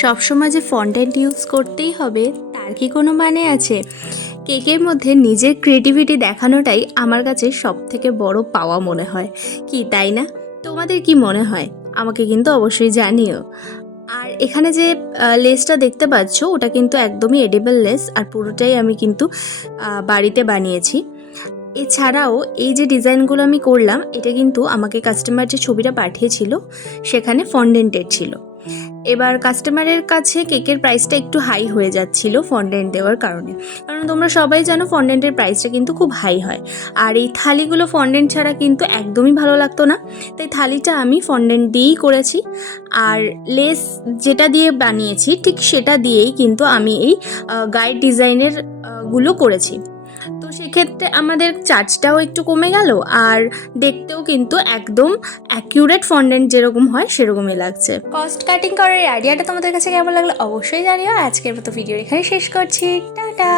সবসময় যে fondant use করতেই হবে তার কি কোনো মানে আছে? কেকের মধ্যে নিজের ক্রিয়েটিভিটি দেখানোটাই আমার কাছে সবথেকে বড় পাওয়া মনে হয়। কি তাই না? তোমাদের কি মনে হয়? আমাকে কিন্তু অবশ্যই জানিও। আর এখানে যে লেসটা দেখতে পাচ্ছ ওটা কিন্তু একদমই এডিবল লেস, আর পুরোটাই আমি কিন্তু বাড়িতে বানিয়েছি। এছাড়াও এই যে ডিজাইনগুলো আমি করলাম এটা কিন্তু আমাকে কাস্টমার যে ছবিটা পাঠিয়েছিল সেখানে ফন্ডেন্টেড ছিল। এবার কাস্টমারের কাছে কেকের প্রাইসটা একটু হাই হয়ে যাচ্ছিল ফন্ডেন্ট দেওয়ার কারণে, কারণ তোমরা সবাই জানো ফন্ডেন্টের প্রাইসটা কিন্তু খুব হাই হয়। আর এই থালিগুলো ফন্ডেন্ট ছাড়া কিন্তু একদমই ভালো লাগতো না, তাই থালিটা আমি ফন্ডেন্ট দিয়েই করেছি। আর লেস যেটা দিয়ে বানিয়েছি ঠিক সেটা দিয়েই কিন্তু আমি এই গাইড ডিজাইনের গুলো করেছি। তো সেক্ষেত্রে আমাদের চার্জটাও একটু কমে গেল, আর দেখতেও কিন্তু একদম অ্যাকিউরেট ফন্ডেন্ট যেরকম হয় সেরকমই লাগছে। কস্ট কাটিং করার আইডিয়াটা তোমাদের কাছে কেমন লাগলো অবশ্যই জানিও। আজকের মতো ভিডিও এখানে শেষ করছি, টাটা।